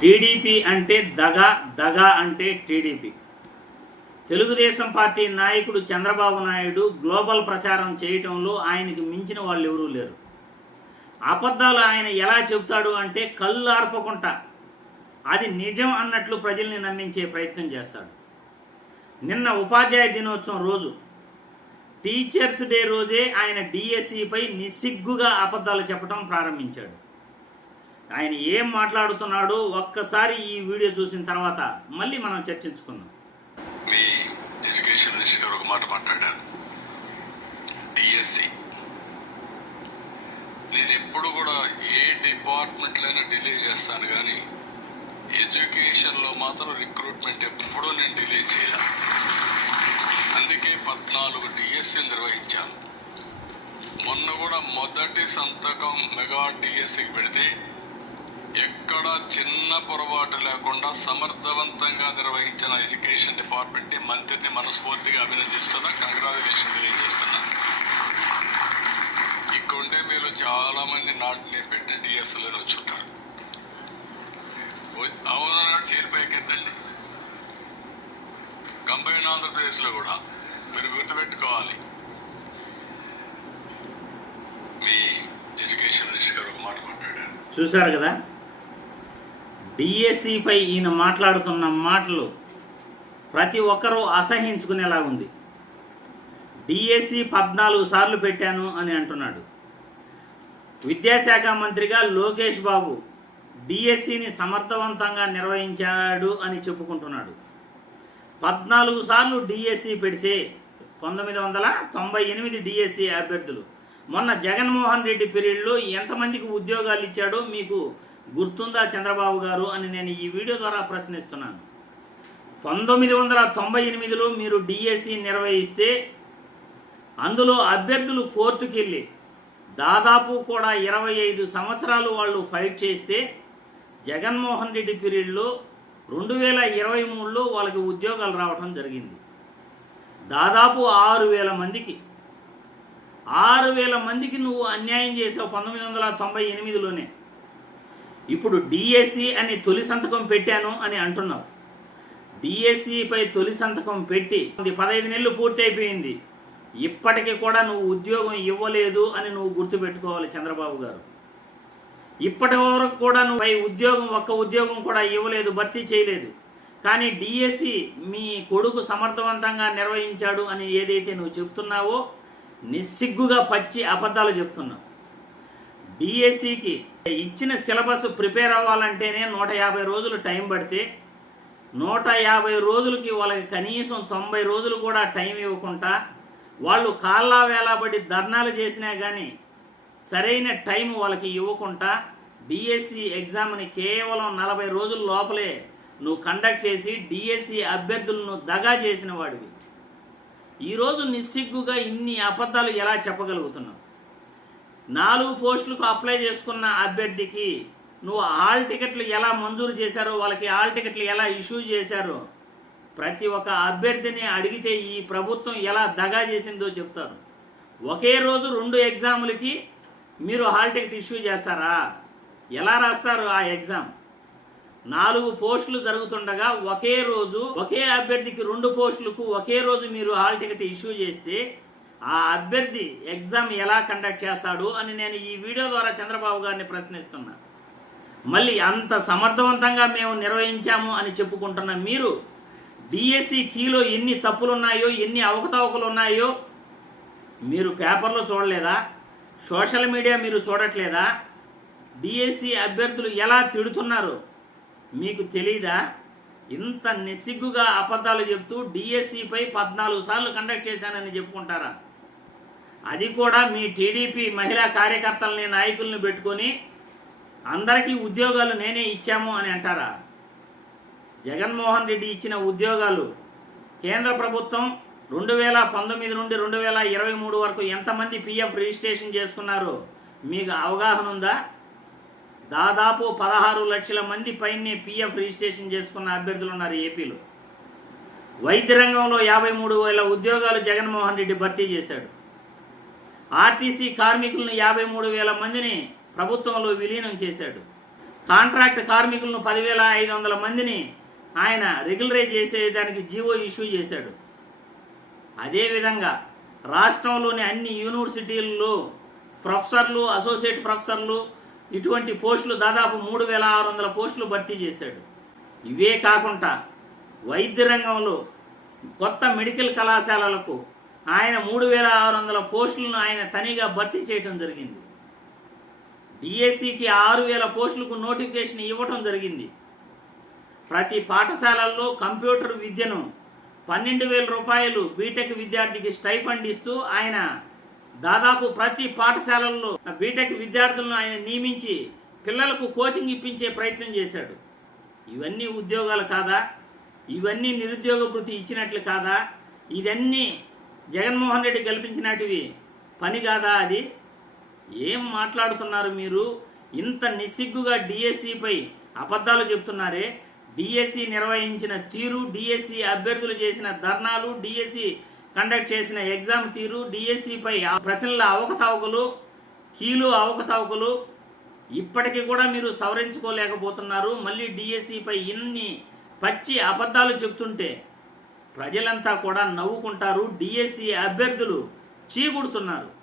TDP అంటే దగ దగ అంటే టీడీపీ. తెలుగుదేశం పార్టీ నాయకుడు చంద్రబాబు నాయుడు గ్లోబల్ ప్రచారం చేయటంలో ఆయనకి మించిన వాళ్ళు ఎవరూ లేరు. అబద్ధాలు ఆయన ఎలా చెబుతాడు అంటే కళ్ళు ఆర్పకుండా. అది నిజం అన్నట్లు ప్రజల్ని నమ్మించే ప్రయత్నం చేస్తాడు. నిన్న ఉపాధ్యాయ దినోత్సవం రోజు టీచర్స్ డే రోజే ఆయన డిఎస్సిపై నిస్సిగ్గుగా అబద్ధాలు చెప్పడం ప్రారంభించాడు. ఆయన ఏం మాట్లాడుతున్నాడో ఒక్కసారి ఈ వీడియో చూసిన తర్వాత మళ్ళీ మనం చర్చించుకుందాం. మీ ఎడ్యుకేషన్ మినిస్టర్ గారు ఒక మాట మాట్లాడారు. డిఎస్సి నేను ఎప్పుడు కూడా ఏ డిపార్ట్మెంట్లైనా డిలే చేస్తాను కానీ ఎడ్యుకేషన్లో మాత్రం రిక్రూట్మెంట్ ఎప్పుడూ నేను డిలే చేయాలి. అందుకే పద్నాలుగు డిఎస్సి నిర్వహించాను. మొన్న కూడా మొదటి సంతకం మెగా డిఎస్సికి పెడితే ఎక్కడ చిన్న పొరపాటు లేకుండా సమర్థవంతంగా నిర్వహించిన ఎడ్యుకేషన్ డిపార్ట్మెంట్ని మంత్రిని మనస్ఫూర్తిగా అభినందిస్తున్నా కంగ్రాచులేషన్ తెలియజేస్తున్నా. ఇక్కడుండే మీరు చాలా మంది నాటి నేను పెట్టిన డిఎస్ఎల్ వచ్చుంటారు. అవునా చేరిపోయాకండి కంబైన్ ఆంధ్రప్రదేశ్లో కూడా మీరు గుర్తుపెట్టుకోవాలి. మీ ఎడ్యుకేషన్ మినిస్టర్ గారు ఒక మాట మాట్లాడారు. చూసారు కదా? డిఎస్సిపై ఈయన మాట్లాడుతున్న మాటలు ప్రతి ఒక్కరూ అసహించుకునేలా ఉంది. డిఎస్సి పద్నాలుగు సార్లు పెట్టాను అని అంటున్నాడు. విద్యాశాఖ మంత్రిగా లోకేష్ బాబు డిఎస్సిని సమర్థవంతంగా నిర్వహించాడు అని చెప్పుకుంటున్నాడు. పద్నాలుగు సార్లు డిఎస్సి పెడితే పంతొమ్మిది వందల తొంభై ఎనిమిది డిఎస్సి అభ్యర్థులు. మొన్న జగన్మోహన్ రెడ్డి పీరియడ్లో ఎంతమందికి ఉద్యోగాలు ఇచ్చాడో మీకు గుర్తుందా చంద్రబాబు గారు అని నేను ఈ వీడియో ద్వారా ప్రశ్నిస్తున్నాను. పంతొమ్మిది వందల తొంభై ఎనిమిదిలో మీరు డిఎస్సి నిర్వహిస్తే అందులో అభ్యర్థులు కోర్టుకెళ్ళి దాదాపు కూడా ఇరవై ఐదు సంవత్సరాలు వాళ్ళు ఫైట్ చేస్తే జగన్మోహన్ రెడ్డి పీరియడ్లో రెండు వేల ఇరవై మూడులో వాళ్ళకి ఉద్యోగాలు రావడం జరిగింది. దాదాపు ఆరు వేల మందికి. ఆరు వేల మందికి నువ్వు అన్యాయం చేసావు పంతొమ్మిది వందల తొంభై ఎనిమిదిలోనే. ఇప్పుడు డిఎస్సి అని తొలి సంతకం పెట్టాను అని అంటున్నావు. డిఎస్సిపై తొలి సంతకం పెట్టి పదహైదు నెలలు పూర్తి అయిపోయింది. ఇప్పటికీ కూడా నువ్వు ఉద్యోగం ఇవ్వలేదు అని నువ్వు గుర్తుపెట్టుకోవాలి చంద్రబాబు గారు. ఇప్పటి వరకు కూడా నువ్వు పై ఉద్యోగం ఒక్క ఉద్యోగం కూడా ఇవ్వలేదు భర్తీ చేయలేదు. కానీ డిఎస్సి మీ కొడుకు సమర్థవంతంగా నిర్వహించాడు అని ఏదైతే నువ్వు చెప్తున్నావో నిస్సిగ్గుగా పచ్చి అబద్ధాలు చెప్తున్నావు. డిఎస్సికి ఇచ్చిన సిలబస్ ప్రిపేర్ అవ్వాలంటేనే నూట యాభై రోజులు టైం పడితే నూట యాభై రోజులకి వాళ్ళకి కనీసం తొంభై రోజులు కూడా టైం ఇవ్వకుండా వాళ్ళు కాళ్ళ వేలాబడి ధర్నాలు చేసినా కానీ సరైన టైం వాళ్ళకి ఇవ్వకుండా డిఎస్సి ఎగ్జామ్ని కేవలం నలభై రోజుల లోపలే నువ్వు కండక్ట్ చేసి డిఎస్సి అభ్యర్థులను దగా చేసిన వాడివి. ఈరోజు నిస్సిగ్గుగా ఇన్ని అబద్ధాలు ఎలా చెప్పగలుగుతున్నావు? నాలుగు పోస్టులకు అప్లై చేసుకున్న అభ్యర్థికి నువ్వు హాల్ టికెట్లు ఎలా మంజూరు చేశారో వాళ్ళకి హాల్ టికెట్లు ఎలా ఇష్యూ చేశారో ప్రతి ఒక్క అభ్యర్థిని అడిగితే ఈ ప్రభుత్వం ఎలా దగా చేసిందో చెప్తారు. ఒకే రోజు రెండు ఎగ్జాములకి మీరు హాల్ టికెట్ ఇష్యూ చేస్తారా? ఎలా రాస్తారు ఆ ఎగ్జామ్? నాలుగు పోస్టులు జరుగుతుండగా ఒకే రోజు ఒకే అభ్యర్థికి రెండు పోస్టులకు ఒకే రోజు మీరు హాల్ టికెట్ ఇష్యూ చేస్తే ఆ అభ్యర్థి ఎగ్జామ్ ఎలా కండక్ట్ చేస్తాడు అని నేను ఈ వీడియో ద్వారా చంద్రబాబు గారిని ప్రశ్నిస్తున్నా. మళ్ళీ అంత సమర్థవంతంగా మేము నిర్వహించాము అని చెప్పుకుంటున్న మీరు డిఎస్సి కీలో ఎన్ని తప్పులు ఉన్నాయో ఎన్ని అవకతవకలు ఉన్నాయో మీరు పేపర్లో చూడలేదా? సోషల్ మీడియా మీరు చూడట్లేదా? డిఎస్సి అభ్యర్థులు ఎలా తిడుతున్నారు? మీకు తెలీదా? ఇంత నిస్సిగ్గుగా అబద్ధాలు చెప్తూ డిఎస్సిపై పద్నాలుగు సార్లు కండక్ట్ చేశానని చెప్పుకుంటారా? అది కూడా మీ టీడీపీ మహిళా కార్యకర్తలని నాయకులను పెట్టుకొని అందరికీ ఉద్యోగాలు నేనే ఇచ్చాము అని అంటారా? జగన్మోహన్ రెడ్డి ఇచ్చిన ఉద్యోగాలు కేంద్ర ప్రభుత్వం రెండు వేల పంతొమ్మిది నుండి రెండు వేల ఇరవై మూడు వరకు ఎంతమంది పిఎఫ్ రిజిస్ట్రేషన్ చేసుకున్నారో? మీకు అవగాహన ఉందా? దాదాపు పదహారు లక్షల మంది పైనే పిఎఫ్ రిజిస్ట్రేషన్ చేసుకున్న అభ్యర్థులు ఉన్నారు ఏపీలో. వైద్య రంగంలో యాభై మూడు వేల ఉద్యోగాలు జగన్మోహన్ రెడ్డి భర్తీ చేశాడు. ఆర్టీసీ కార్మికులను యాభై మూడు వేల మందిని ప్రభుత్వంలో విలీనం చేశాడు. కాంట్రాక్ట్ కార్మికులను పదివేల ఐదు వందల మందిని ఆయన రెగ్యులరైజ్ చేసేదానికి జీవో ఇష్యూ చేశాడు. అదేవిధంగా రాష్ట్రంలోని అన్ని యూనివర్సిటీల్లో ప్రొఫెసర్లు అసోసియేట్ ప్రొఫెసర్లు ఇటువంటి పోస్టులు దాదాపు మూడు వేల ఆరు వందల పోస్టులు భర్తీ చేశాడు. ఇవే కాకుండా వైద్య రంగంలో కొత్త మెడికల్ కళాశాలలకు ఆయన మూడు వేల ఆరు వందల పోస్టులను ఆయన తనిగా భర్తీ చేయటం జరిగింది. డిఎస్సికి ఆరు వేల పోస్టులకు నోటిఫికేషన్ ఇవ్వటం జరిగింది. ప్రతి పాఠశాలల్లో కంప్యూటర్ విద్యను పన్నెండు వేల రూపాయలు బీటెక్ విద్యార్థికి స్టైఫండ్ ఇస్తూ ఆయన దాదాపు ప్రతి పాఠశాలల్లో బీటెక్ విద్యార్థులను ఆయన నియమించి పిల్లలకు కోచింగ్ ఇప్పించే ప్రయత్నం చేశాడు. ఇవన్నీ ఉద్యోగాలు కాదా? ఇవన్నీ నిరుద్యోగ వృత్తి ఇచ్చినట్లు కాదా? ఇదన్నీ జగన్మోహన్ రెడ్డి కల్పించినటివి. పని కాదా అది? ఏం మాట్లాడుతున్నారు మీరు? ఇంత నిస్సిగ్గుగా డిఎస్సిపై అబద్ధాలు చెప్తున్నారే. డిఎస్సి నిర్వహించిన తీరు డిఎస్సి అభ్యర్థులు చేసిన ధర్నాలు డిఎస్సి కండక్ట్ చేసిన ఎగ్జామ్ తీరు డిఎస్సిపై ఆ ప్రశ్నల అవకతవకలు కీలు అవకతవకలు ఇప్పటికీ కూడా మీరు సవరించుకోలేకపోతున్నారు. మళ్ళీ డిఎస్సిపై ఇన్ని పచ్చి అబద్ధాలు చెప్తుంటే ప్రజలంతా కూడా నవ్వుకుంటారు. డిఎస్సి అభ్యర్థులు చీగుడుతున్నారు